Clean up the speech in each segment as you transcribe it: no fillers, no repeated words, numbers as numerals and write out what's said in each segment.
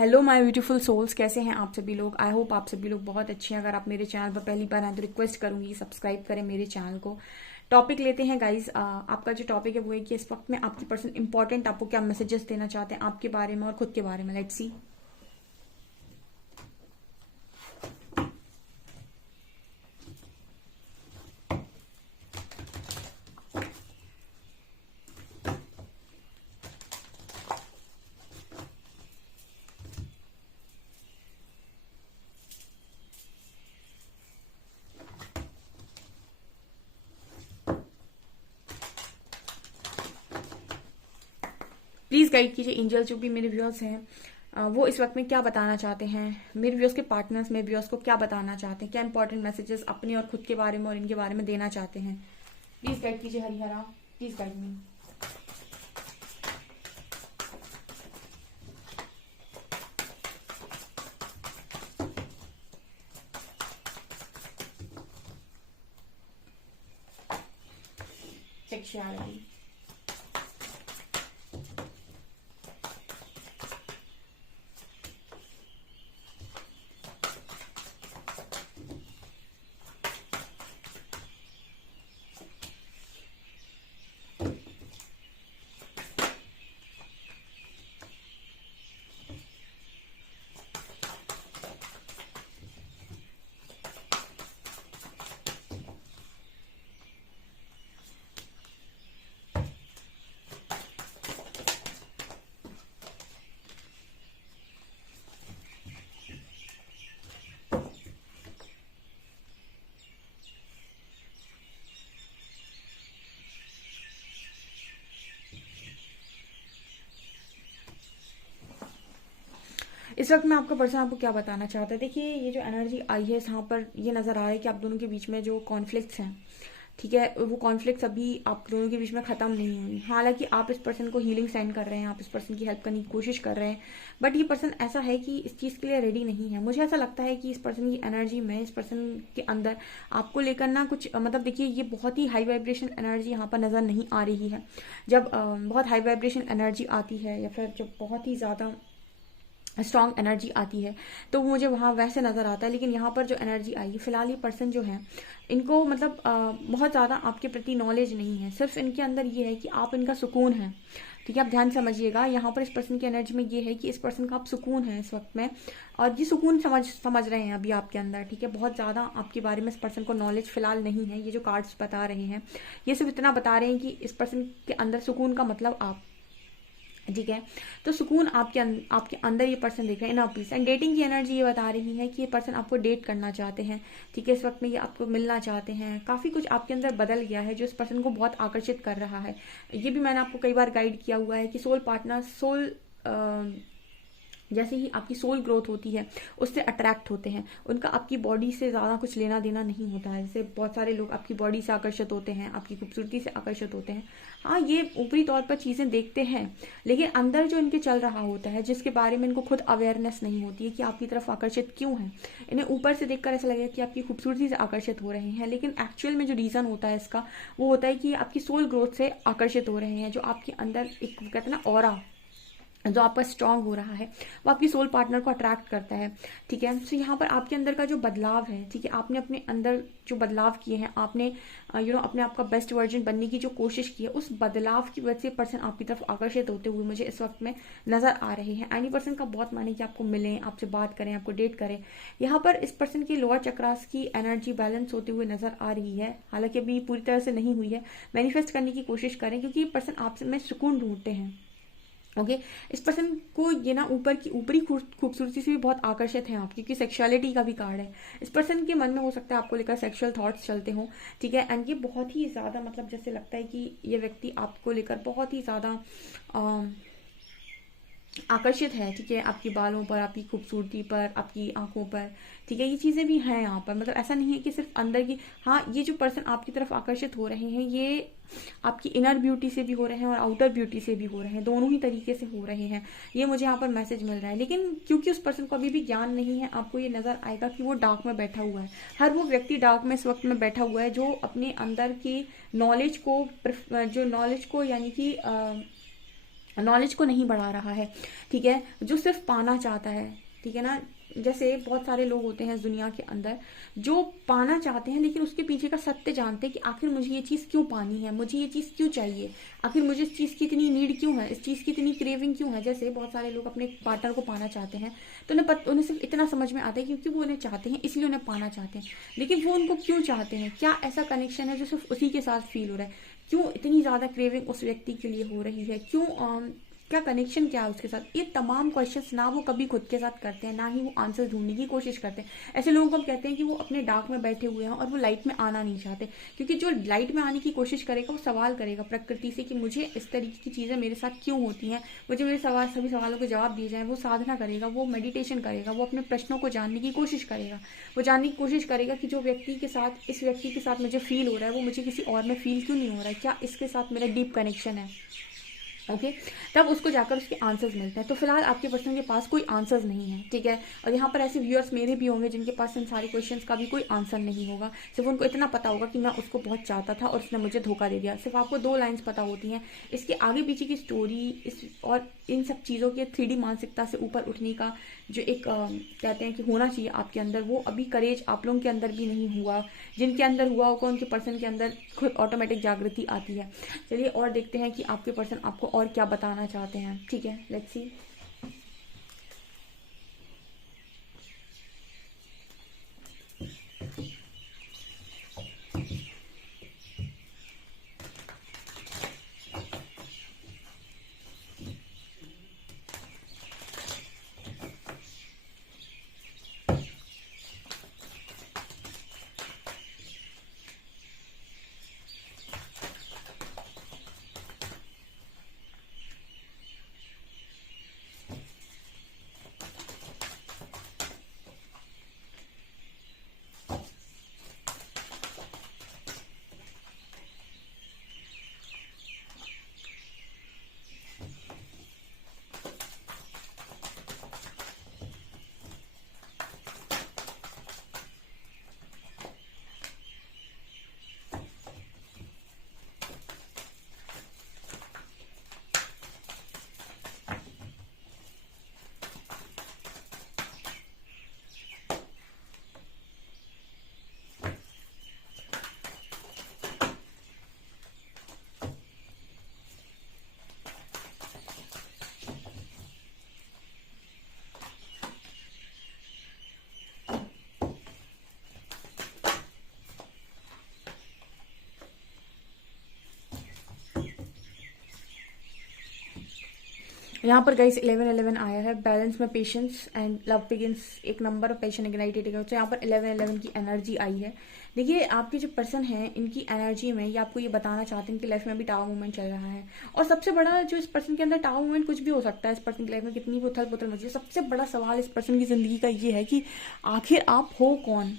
Hello my beautiful souls, कैसे हैं आप सभी लोग। आई होप आप सभी लोग बहुत अच्छे हैं। अगर आप मेरे चैनल पर पहली बार आए तो रिक्वेस्ट करूंगी सब्सक्राइब करें मेरे चैनल को। टॉपिक लेते हैं गाइस। आपका जो टॉपिक है वो है कि इस वक्त में आपकी पर्सन इंपॉर्टेंट आपको क्या मैसेजेस देना चाहते हैं आपके बारे में और खुद के बारे में। Let's see. प्लीज गाइड कीजिए एंजल, जो भी मेरे व्यूअर्स हैं वो इस वक्त में क्या बताना चाहते हैं। मेरे व्यूअर्स के पार्टनर्स मेरे व्यूअर्स को क्या बताना चाहते हैं, क्या इंपॉर्टेंट मैसेजेस अपने और खुद के बारे में और इनके बारे में देना चाहते हैं। प्लीज गाइड कीजिए Harihara, please guide me. Sexuality. इस वक्त में आपका पर्सन आपको क्या बताना चाहता है। देखिए, ये जो एनर्जी आई है यहाँ पर ये नजर आ रहा है कि आप दोनों के बीच में जो कॉन्फ्लिक्ट्स हैं, ठीक है, वो कॉन्फ्लिक्ट्स अभी आप दोनों के बीच में खत्म नहीं हुई। हालांकि आप इस पर्सन को हीलिंग सेंड कर रहे हैं, आप इस पर्सन की हेल्प करने की कोशिश कर रहे हैं, बट ये पर्सन ऐसा है कि इस चीज के लिए रेडी नहीं है। मुझे ऐसा लगता है कि इस पर्सन की एनर्जी में, इस पर्सन के अंदर आपको लेकर ना कुछ मतलब देखिए, ये बहुत ही हाई वाइब्रेशन एनर्जी यहाँ पर नजर नहीं आ रही है। जब बहुत हाई वाइब्रेशन एनर्जी आती है या फिर जब बहुत ही ज्यादा स्ट्रॉन्ग एनर्जी आती है तो मुझे वहाँ वैसे नज़र आता है। लेकिन यहाँ पर जो एनर्जी आई है, फिलहाल ये पर्सन जो है इनको मतलब बहुत ज़्यादा आपके प्रति नॉलेज नहीं है। सिर्फ इनके अंदर ये है कि आप इनका सुकून है, ठीक है। आप ध्यान समझिएगा, यहाँ पर इस पर्सन की एनर्जी में ये है कि इस पर्सन का आप सुकून है इस वक्त में, और ये सुकून समझ रहे हैं अभी आपके अंदर, ठीक है। बहुत ज़्यादा आपके बारे में इस पर्सन को नॉलेज फिलहाल नहीं है। ये जो कार्ड्स बता रहे हैं ये सिर्फ इतना बता रहे हैं कि इस पर्सन के अंदर सुकून का मतलब आप, ठीक है। तो सुकून आपके अंदर ये पर्सन देख रहे हैं, इनर पीस। एंड डेटिंग की एनर्जी ये बता रही है कि ये पर्सन आपको डेट करना चाहते हैं, ठीक है। इस वक्त में ये आपको मिलना चाहते हैं। काफी कुछ आपके अंदर बदल गया है जो इस पर्सन को बहुत आकर्षित कर रहा है। ये भी मैंने आपको कई बार गाइड किया हुआ है कि सोल पार्टनर, सोल जैसे ही आपकी सोल ग्रोथ होती है उससे अट्रैक्ट होते हैं। उनका आपकी बॉडी से ज़्यादा कुछ लेना देना नहीं होता है। जैसे बहुत सारे लोग आपकी बॉडी से आकर्षित होते हैं, आपकी खूबसूरती से आकर्षित होते हैं। हाँ, ये ऊपरी तौर पर चीज़ें देखते हैं, लेकिन अंदर जो इनके चल रहा होता है, जिसके बारे में इनको खुद अवेयरनेस नहीं होती है कि आपकी तरफ आकर्षित क्यों है। इन्हें ऊपर से देखकर ऐसा लगेगा कि आपकी खूबसूरती से आकर्षित हो रहे हैं, लेकिन एक्चुअल में जो रीज़न होता है इसका वो होता है कि आपकी सोल ग्रोथ से आकर्षित हो रहे हैं। जो आपके अंदर एक कहते हैं ना ऑरा, जो आपका स्ट्रांग हो रहा है, वो आपकी सोल पार्टनर को अट्रैक्ट करता है, ठीक है। तो यहाँ पर आपके अंदर का जो बदलाव है, ठीक है, आपने अपने अंदर जो बदलाव किए हैं, आपने अपने आप का बेस्ट वर्जन बनने की जो कोशिश की है, उस बदलाव की वजह से पर्सन आपकी तरफ आकर्षित होते हुए मुझे इस वक्त में नजर आ रहे हैं। एनी पर्सन का बहुत माने कि आपको मिलें, आपसे बात करें, आपको डेट करें। यहाँ पर इस पर्सन की लोअर चक्रास की एनर्जी बैलेंस होते हुए नजर आ रही है। हालांकि अभी पूरी तरह से नहीं हुई है। मैनिफेस्ट करने की कोशिश करें, क्योंकि ये पर्सन आपसे में सुकून ढूंढते हैं। ओके, इस पर्सन को ये ना ऊपर की ऊपरी खूबसूरती से भी बहुत आकर्षित हैं आप, क्योंकि सेक्सुअलिटी का भी कार्ड है। इस पर्सन के मन में हो सकता है आपको लेकर सेक्सुअल थॉट्स चलते हों, ठीक है। एंड ये बहुत ही ज्यादा मतलब जैसे लगता है कि ये व्यक्ति आपको लेकर बहुत ही ज्यादा आकर्षित है, ठीक है। आपकी बालों पर, आपकी खूबसूरती पर, आपकी आंखों पर, ठीक है। ये चीजें भी हैं यहाँ पर। मतलब ऐसा नहीं है कि सिर्फ अंदर की, हाँ, ये जो पर्सन आपकी तरफ आकर्षित हो रहे हैं ये आपकी इनर ब्यूटी से भी हो रहे हैं और आउटर ब्यूटी से भी हो रहे हैं, दोनों ही तरीके से हो रहे हैं। ये मुझे यहाँ पर मैसेज मिल रहा है। लेकिन क्योंकि उस पर्सन को अभी भी ज्ञान नहीं है, आपको ये नजर आएगा कि वो डार्क में बैठा हुआ है। हर वो व्यक्ति डार्क में इस वक्त में बैठा हुआ है जो अपने अंदर की नॉलेज को, जो नॉलेज को यानी कि नॉलेज को नहीं बढ़ा रहा है, ठीक है, जो सिर्फ पाना चाहता है, ठीक है ना। जैसे बहुत सारे लोग होते हैं इस दुनिया के अंदर जो पाना चाहते हैं लेकिन उसके पीछे का सत्य जानते हैं कि आखिर मुझे ये चीज़ क्यों पानी है, मुझे ये चीज़ क्यों चाहिए, आखिर मुझे इस चीज़ की इतनी नीड क्यों है, इस चीज़ की इतनी क्रेविंग क्यों है। जैसे बहुत सारे लोग अपने पार्टनर को पाना चाहते हैं तो उन्हें सिर्फ इतना समझ में आता है क्योंकि वो उन्हें चाहते हैं इसलिए उन्हें पाना चाहते हैं, लेकिन वो उनको क्यों चाहते हैं, क्या ऐसा कनेक्शन है जो सिर्फ उसी के साथ फील हो रहा है, क्यों इतनी ज़्यादा क्रेविंग उस व्यक्ति के लिए हो रही है, क्यों क्या कनेक्शन क्या है उसके साथ। ये तमाम क्वेश्चंस ना वो कभी खुद के साथ करते हैं ना ही वो आंसर ढूंढने की कोशिश करते हैं। ऐसे लोगों को हम कहते हैं कि वो अपने डार्क में बैठे हुए हैं और वो लाइट में आना नहीं चाहते, क्योंकि जो लाइट में आने की कोशिश करेगा वो सवाल करेगा प्रकृति से कि मुझे इस तरीके की चीज़ें मेरे साथ क्यों होती हैं, मुझे मेरे सभी सवालों के जवाब दिए जाए। वो साधना करेगा, वो मेडिटेशन करेगा, वो अपने प्रश्नों को जानने की कोशिश करेगा, वो जानने की कोशिश करेगा कि जो व्यक्ति के साथ इस व्यक्ति के साथ मुझे फील हो रहा है वो मुझे किसी और में फील क्यों नहीं हो रहा है, क्या इसके साथ मेरा डीप कनेक्शन है। ओके, तब उसको जाकर उसके आंसर्स मिलते हैं। तो फिलहाल आपके पर्सन के पास कोई आंसर्स नहीं है, ठीक है। और यहाँ पर ऐसे व्यूअर्स मेरे भी होंगे जिनके पास इन सारे क्वेश्चंस का भी कोई आंसर नहीं होगा, सिर्फ उनको इतना पता होगा कि मैं उसको बहुत चाहता था और उसने मुझे धोखा दे दिया। सिर्फ आपको 2 लाइन्स पता होती हैं, इसके आगे पीछे की स्टोरी इस और इन सब चीज़ों के 3D मानसिकता से ऊपर उठने का जो एक कहते हैं कि होना चाहिए आपके अंदर, वो अभी करेज आप लोगों के अंदर भी नहीं हुआ। जिनके अंदर हुआ होगा उनके पर्सन के अंदर खुद ऑटोमेटिक जागृति आती है। चलिए और देखते हैं कि आपके पर्सन आपको और क्या बताना चाहते हैं, ठीक है, लेट्स सी। यहाँ पर गाइस 11-11 आया है, बैलेंस में पेशेंस एंड लव बिगिंस, एक नंबर ऑफ पेशेंट इग्नाइटेड है। तो यहाँ पर 11-11 की एनर्जी आई है। देखिए आपके जो पर्सन हैं इनकी एनर्जी में ये आपको ये बताना चाहते हैं कि लाइफ में भी टावर मूवमेंट चल रहा है। और सबसे बड़ा जो इस पर्सन के अंदर टावर मूवमेंट कुछ भी हो सकता है, इस पर्सन की लाइफ में कितनी भी उथल पुथल मची है, सबसे बड़ा सवाल इस पर्सन की जिंदगी का ये है कि आखिर आप हो कौन।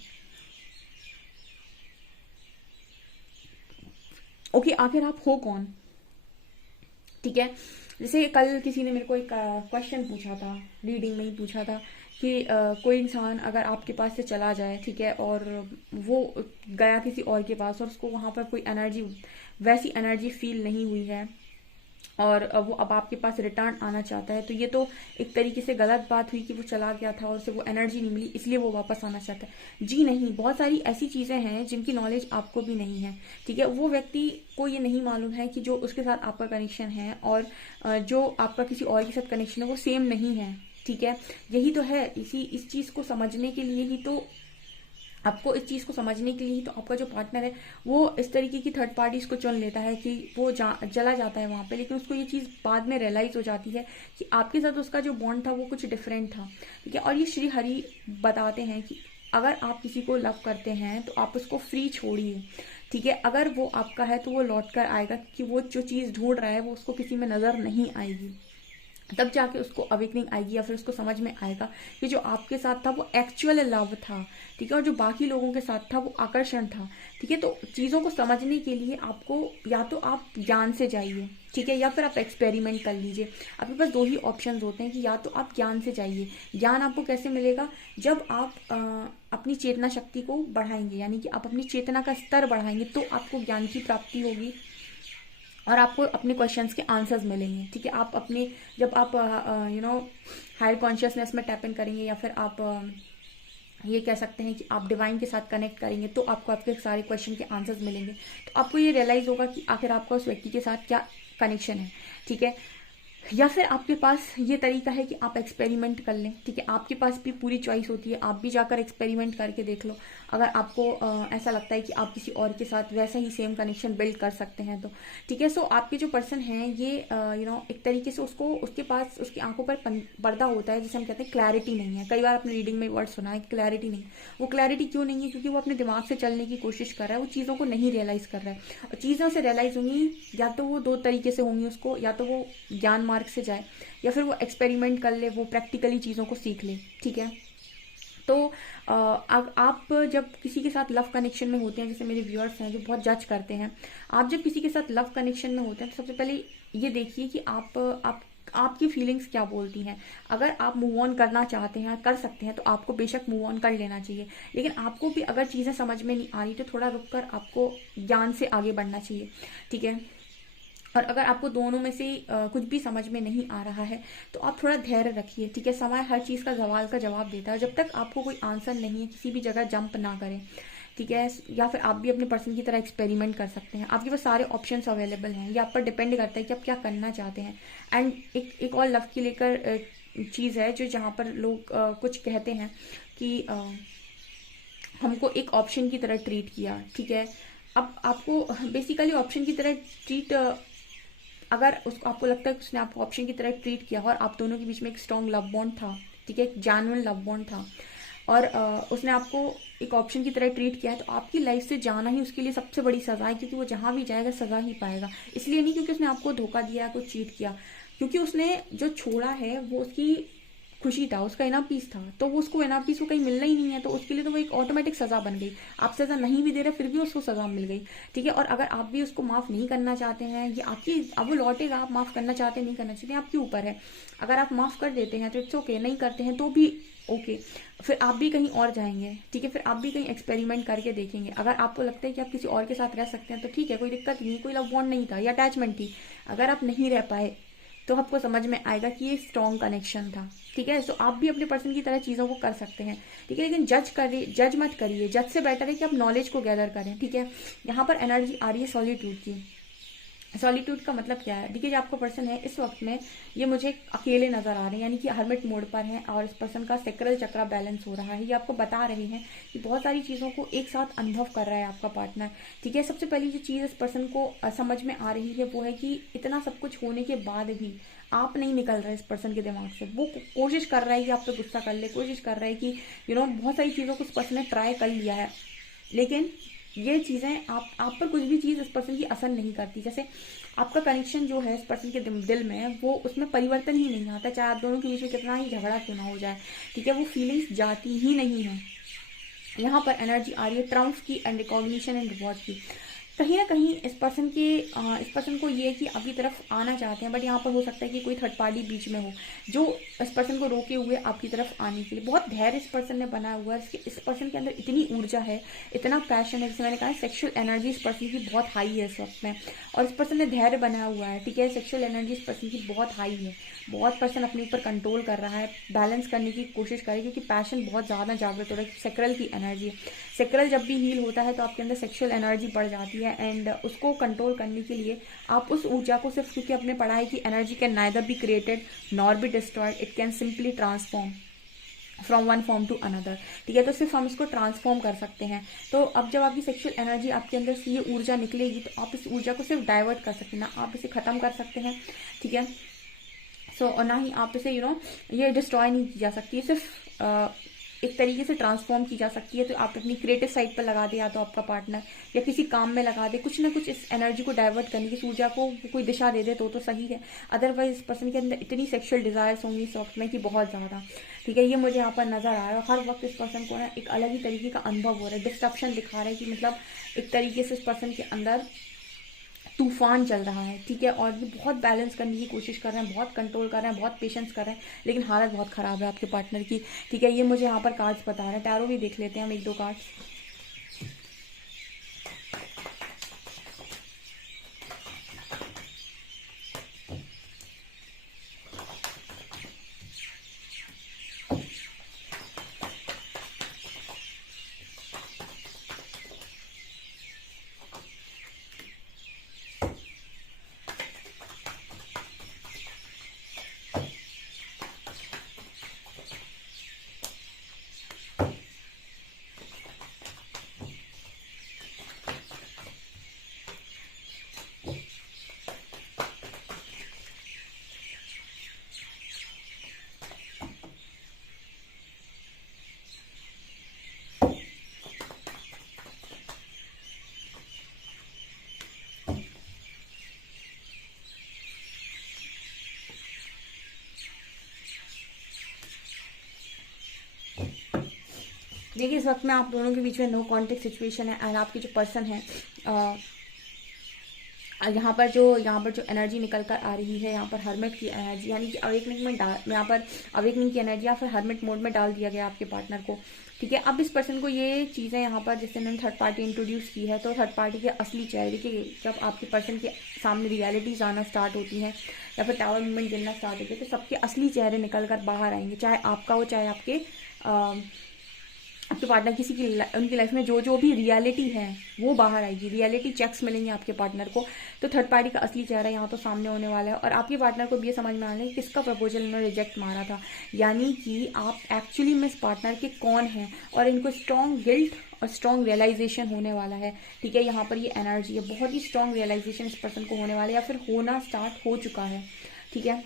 ओके, आखिर आप हो कौन, ठीक है। जैसे कल किसी ने मेरे को एक क्वेश्चन पूछा था, रीडिंग में ही पूछा था कि कोई इंसान अगर आपके पास से चला जाए, ठीक है, और वो गया किसी और के पास और उसको वहाँ पर कोई एनर्जी, वैसी एनर्जी फील नहीं हुई है और वो अब आपके पास रिटर्न आना चाहता है, तो ये तो एक तरीके से गलत बात हुई कि वो चला गया था और उसे वो एनर्जी नहीं मिली इसलिए वो वापस आना चाहता है। जी नहीं, बहुत सारी ऐसी चीज़ें हैं जिनकी नॉलेज आपको भी नहीं है, ठीक है। वो व्यक्ति को ये नहीं मालूम है कि जो उसके साथ आपका कनेक्शन है और जो आपका किसी और के साथ कनेक्शन है वो सेम नहीं है, ठीक है। यही तो है, इस चीज़ को समझने के लिए ही तो आपको, इस चीज़ को समझने के लिए तो आपका जो पार्टनर है वो इस तरीके की थर्ड पार्टीज को चुन लेता है कि वो चला जाता है वहाँ पे, लेकिन उसको ये चीज़ बाद में रियलाइज हो जाती है कि आपके साथ उसका जो बॉन्ड था वो कुछ डिफरेंट था, ठीक है। और ये श्री हरि बताते हैं कि अगर आप किसी को लव करते हैं तो आप उसको फ्री छोड़िए, ठीक है। अगर वो आपका है तो वो लौट कर आएगा, कि वो जो चीज़ ढूंढ रहा है वो उसको किसी में नज़र नहीं आएगी, तब जाके उसको अवेकनिंग आएगी या फिर उसको समझ में आएगा कि जो आपके साथ था वो एक्चुअल लव था, ठीक है, और जो बाकी लोगों के साथ था वो आकर्षण था, ठीक है। तो चीज़ों को समझने के लिए आपको या तो आप ज्ञान से जाइए, ठीक है, या फिर आप एक्सपेरिमेंट कर लीजिए। आपके पास 2 ही ऑप्शन होते हैं कि या तो आप ज्ञान से जाइए। ज्ञान आपको कैसे मिलेगा, जब आप अपनी चेतना शक्ति को बढ़ाएंगे, यानी कि आप अपनी चेतना का स्तर बढ़ाएंगे तो आपको ज्ञान की प्राप्ति होगी। और आपको अपने क्वेश्चंस के आंसर्स मिलेंगे। ठीक है, आप अपने जब आप हायर कॉन्शियसनेस में टैप इन करेंगे, या फिर आप ये कह सकते हैं कि आप डिवाइन के साथ कनेक्ट करेंगे, तो आपको आपके सारे क्वेश्चन के आंसर्स मिलेंगे। तो आपको ये रियलाइज होगा कि आखिर आपका उस व्यक्ति के साथ क्या कनेक्शन है। ठीक है, या फिर आपके पास ये तरीका है कि आप एक्सपेरिमेंट कर लें। ठीक है, आपके पास भी पूरी चॉइस होती है, आप भी जाकर एक्सपेरिमेंट करके देख लो। अगर आपको ऐसा लगता है कि आप किसी और के साथ वैसा ही सेम कनेक्शन बिल्ड कर सकते हैं तो ठीक है। सो आपके जो पर्सन हैं ये एक तरीके से उसको उसके पास उसकी आंखों पर पर्दा होता है, जिसे हम कहते हैं क्लैरिटी नहीं है। कई बार अपने रीडिंग में वर्ड सुना है कि क्लैरिटी नहीं। वो क्लैरिटी क्यों नहीं है? क्योंकि वो अपने दिमाग से चलने की कोशिश कर रहा है, वो चीज़ों को नहीं रियलाइज कर रहा है। और चीज़ों से रियलाइज होंगी या तो वो दो तरीके से होंगी उसको, या तो वो ज्ञान मार्ग से जाए, या फिर वो एक्सपेरिमेंट कर ले, वो प्रैक्टिकली चीज़ों को सीख ले। ठीक है, तो आप जब किसी के साथ लव कनेक्शन में होते हैं, जैसे मेरे व्यूअर्स हैं जो बहुत जज करते हैं, आप जब किसी के साथ लव कनेक्शन में होते हैं तो सबसे पहले ये देखिए कि आपकी फीलिंग्स क्या बोलती हैं। अगर आप मूव ऑन करना चाहते हैं, कर सकते हैं, तो आपको बेशक मूव ऑन कर लेना चाहिए। लेकिन आपको भी अगर चीज़ें समझ में नहीं आ रही तो थोड़ा रुक कर आपको ज्ञान से आगे बढ़ना चाहिए। ठीक है, और अगर आपको दोनों में से कुछ भी समझ में नहीं आ रहा है तो आप थोड़ा धैर्य रखिए। ठीक है, समय हर चीज़ का सवाल का जवाब देता है। जब तक आपको कोई आंसर नहीं है, किसी भी जगह जंप ना करें। ठीक है, या फिर आप भी अपने पर्सन की तरह एक्सपेरिमेंट कर सकते हैं। आपके पास सारे ऑप्शंस अवेलेबल हैं, ये आप पर डिपेंड करता है कि आप क्या करना चाहते हैं। एंड एक और लव की लेकर चीज़ है जो जहाँ पर लोग कुछ कहते हैं कि हमको एक ऑप्शन की तरह ट्रीट किया। ठीक है, अब आपको बेसिकली ऑप्शन की तरह ट्रीट, अगर उसको आपको लगता है कि उसने आपको ऑप्शन की तरह ट्रीट किया और आप दोनों के बीच में एक स्ट्रॉन्ग लव बॉन्ड था, ठीक है, एक जेन्युइन लव बॉन्ड था, और उसने आपको एक ऑप्शन की तरह ट्रीट किया है, तो आपकी लाइफ से जाना ही उसके लिए सबसे बड़ी सजा है। क्योंकि वो जहां भी जाएगा सजा ही पाएगा। इसलिए नहीं क्योंकि उसने आपको धोखा दिया, कुछ चीट किया, क्योंकि उसने जो छोड़ा है वो उसकी खुशी था, उसका इनर पीस था। तो वो उसको इनर पीस को कहीं मिलना ही नहीं है, तो उसके लिए तो वो एक ऑटोमेटिक सजा बन गई। आप सजा नहीं भी दे रहे फिर भी उसको सजा मिल गई। ठीक है, और अगर आप भी उसको माफ नहीं करना चाहते हैं, ये आपकी, अब वो लौटेगा, आप माफ करना चाहते हैं नहीं करना चाहते आपके ऊपर है। अगर आप माफ कर देते हैं तो इट्स ओके, नहीं करते हैं तो भी ओके। फिर आप भी कहीं और जाएंगे। ठीक है, फिर आप भी कहीं एक्सपेरिमेंट करके देखेंगे। अगर आपको लगता है कि आप किसी और के साथ रह सकते हैं तो ठीक है, कोई दिक्कत नहीं, कोई लव बॉन्ड नहीं था या अटैचमेंट थी। अगर आप नहीं रह पाए तो आपको समझ में आएगा कि ये स्ट्रॉन्ग कनेक्शन था। ठीक है, तो आप भी अपने पर्सन की तरह चीज़ों को कर सकते हैं। ठीक है, लेकिन जज मत करिए। जज से बेटर है कि आप नॉलेज को गैदर करें। ठीक है, यहाँ पर एनर्जी आ रही है सॉलिट्यूड की। सॉलिट्यूड का मतलब क्या है? देखिए, जो आपका पर्सन है इस वक्त में ये मुझे अकेले नजर आ रहे हैं, यानी कि हर्मिट मोड पर हैं, और इस पर्सन का सेक्रल चक्रा बैलेंस हो रहा है। ये आपको बता रहे हैं कि बहुत सारी चीज़ों को एक साथ अनुभव कर रहा है आपका पार्टनर। ठीक है, सबसे पहली जो चीज़ इस पर्सन को समझ में आ रही है वो है कि इतना सब कुछ होने के बाद भी आप नहीं निकल रहे इस पर्सन के दिमाग से। वो कोशिश कर रहा है कि आप पे गुस्सा कर ले, कोशिश कर रहा है कि बहुत सारी चीज़ों को इस पर्सन ने ट्राई कर लिया है, लेकिन ये चीज़ें आप पर कुछ भी चीज़ इस पर्सन की असर नहीं करती। जैसे आपका कनेक्शन जो है इस पर्सन के दिल में, वो उसमें परिवर्तन ही नहीं आता, चाहे आप दोनों के बीच में कितना ही झगड़ा क्यों ना हो जाए। ठीक है, वो फीलिंग्स जाती ही नहीं है। यहाँ पर एनर्जी आ रही है ट्राउंफ की एंड रिकॉग्निशन एंड रिवॉर्ड की। कहीं ना कहीं इस पर्सन को ये कि आपकी तरफ आना चाहते हैं, बट यहाँ पर हो सकता है कि कोई थर्ड पार्टी बीच में हो जो इस पर्सन को रोके हुए आपकी तरफ आने के लिए। बहुत धैर्य इस पर्सन ने बनाया हुआ है। इस पर्सन के अंदर इतनी ऊर्जा है, इतना पैशन है, जैसे मैंने कहा सेक्सुअल एनर्जी इस पर्सन की बहुत हाई है इस वक्त में, और इस पर्सन ने धैर्य बनाया हुआ है। ठीक है, सेक्सुअल एनर्जी इस पर्सन की बहुत हाई है। बहुत पर्सन अपने ऊपर कंट्रोल कर रहा है, बैलेंस करने की कोशिश करे, क्योंकि पैशन बहुत ज़्यादा जागृत हो रहा है। सेक्रल की एनर्जी है, सेक्रल जब भी हील होता है तो आपके अंदर सेक्सुअल एनर्जी बढ़ जाती है, एंड उसको कंट्रोल करने के लिए आप उस ऊर्जा को सिर्फ, क्योंकि आपने पढ़ा है कि energy can neither be created nor be destroyed, it can simply transform from one form to another. ठीक है, तो सिर्फ हम इसको ट्रांसफॉर्म कर सकते हैं। तो अब जब आपकी सेक्सुअल एनर्जी आपके अंदर से ये ऊर्जा निकलेगी तो आप इस ऊर्जा को सिर्फ डाइवर्ट कर सकते हैं, ना आप इसे खत्म कर सकते हैं। ठीक है, और ना ही आप इसे ये डिस्ट्रॉय नहीं की जा सकती है, सिर्फ एक तरीके से ट्रांसफॉर्म की जा सकती है। तो आप अपनी क्रिएटिव साइड पर लगा दे, या तो आपका पार्टनर, या किसी काम में लगा दे, कुछ ना कुछ इस एनर्जी को डाइवर्ट करने की, इस ऊर्जा को कोई दिशा दे दे तो सही है। अदरवाइज इस पर्सन के अंदर इतनी सेक्सुअल डिजायर्स होंगी इस वक्त में कि बहुत ज़्यादा। ठीक है, ये मुझे यहाँ पर नजर आ रहा है। हर वक्त इस पर्सन को ना एक अलग ही तरीके का अनुभव हो रहा है। डिस्ट्रप्शन दिखा रहा है कि मतलब एक तरीके से इस पर्सन के अंदर तूफान चल रहा है। ठीक है, और भी बहुत बैलेंस करने की कोशिश कर रहे हैं, बहुत कंट्रोल कर रहे हैं, बहुत पेशेंस कर रहे हैं, लेकिन हालत बहुत ख़राब है आपके पार्टनर की। ठीक है, ये मुझे यहाँ पर कार्ड्स बता रहे हैं। टैरो भी देख लेते हैं हम, एक दो कार्ड्स। देखिए इस वक्त में आप दोनों के बीच में नो कॉन्टेक्ट सिचुएशन है एंड आपके जो पर्सन है यहाँ पर जो एनर्जी निकल कर आ रही है, यहाँ पर हर्मिट की एनर्जी, यानी कि अवेकनिंग में यहाँ पर अवेकनिंग की एनर्जी या फिर हर्मिट मोड में डाल दिया गया आपके पार्टनर को। ठीक है, अब इस पर्सन को ये चीज़ें यहाँ पर जैसे मैंने थर्ड पार्टी इंट्रोड्यूस की है, तो थर्ड पार्टी के असली चेहरे के जब आपके पर्सन के सामने रियलिटीज आना स्टार्ट होती हैं या फिर टावर मूवमेंट गिरना स्टार्ट होती है, तो सबके असली चेहरे निकल कर बाहर आएंगे, चाहे आपका हो चाहे आपके पार्टनर किसी की उनकी लाइफ में जो भी रियलिटी है वो बाहर आएगी, रियलिटी चेक्स मिलेंगे आपके पार्टनर को। तो थर्ड पार्टी का असली चेहरा यहाँ तो सामने होने वाला है और आपके पार्टनर को भी ये समझ में आना है कि किसका प्रपोजल इन्होंने रिजेक्ट मारा था, यानी कि आप एक्चुअली में इस पार्टनर के कौन हैं और इनको स्ट्रॉन्ग गिल्ट और स्ट्रॉन्ग रियलाइजेशन होने वाला है। ठीक है, यहाँ पर ये एनर्जी है, बहुत ही स्ट्रॉन्ग रियलाइजेशन इस पर्सन को होने वाला है या फिर होना स्टार्ट हो चुका है। ठीक है,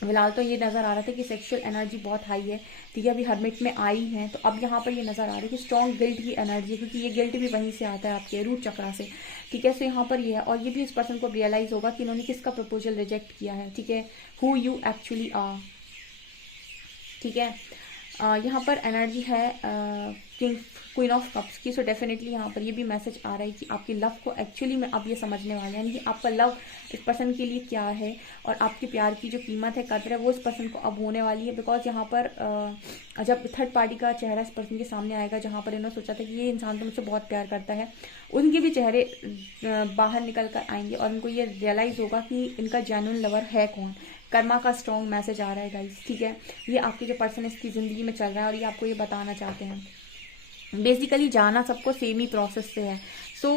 फिलहाल तो ये नज़र आ रहा था कि सेक्सुअल एनर्जी बहुत हाई है। ठीक है, अभी हर्मिट में आई है, तो अब यहाँ पर ये नज़र आ रहा है कि स्ट्रॉन्ग गिल्ट की एनर्जी है, क्योंकि ये गिल्ट भी वहीं से आता है आपके रूट चक्रा से। ठीक है, सो यहाँ पर ये है और ये भी इस पर्सन को रियलाइज़ होगा कि इन्होंने किसका प्रपोजल रिजेक्ट किया है। ठीक है, हु यू एक्चुअली आर। ठीक है, यहाँ पर एनर्जी है किंग क्वीन ऑफ कप्स की। सो डेफिनेटली यहाँ पर ये भी मैसेज आ रहा है कि आपके लव को एक्चुअली में अब ये समझने वाले हैं, यानी कि आपका लव इस पर्सन के लिए क्या है और आपके प्यार की जो कीमत है, कदर है, वो इस पर्सन को अब होने वाली है। बिकॉज यहाँ पर जब थर्ड पार्टी का चेहरा इस पर्सन के सामने आएगा, जहाँ पर इन्होंने सोचा था कि ये इंसान तो मुझसे बहुत प्यार करता है, उनके भी चेहरे बाहर निकल कर आएंगे और उनको ये रियलाइज़ होगा कि इनका जेन्युइन लवर है कौन। कर्मा का स्ट्रॉन्ग मैसेज आ रहा है गाइस। ठीक है, ये आपके जो पर्सन है इसकी ज़िंदगी में चल रहा है और ये आपको ये बताना चाहते हैं। बेसिकली जाना सबको सेम ही प्रोसेस से है, सो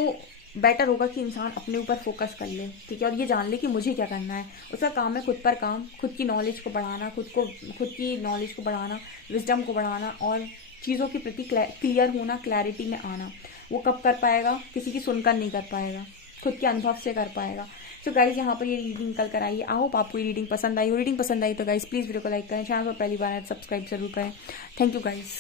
बेटर होगा कि इंसान अपने ऊपर फोकस कर ले। ठीक है, और ये जान ले कि मुझे क्या करना है। उसका काम है खुद पर काम, खुद की नॉलेज को बढ़ाना, खुद की नॉलेज को बढ़ाना, विजडम को बढ़ाना और चीज़ों के प्रति क्लियर होना, क्लैरिटी में आना। वो कब कर पाएगा? किसी की सुनकर नहीं कर पाएगा, खुद के अनुभव से कर पाएगा। सो गाइज यहाँ पर ये रीडिंग निकल कर आई है। आई होप आपको ये रीडिंग पसंद आई हो। रीडिंग पसंद आई तो गाइज प्लीज़ वीडियो को लाइक करें, चैनल पर पहली बार है सब्सक्राइब जरूर करें। Thank you guys.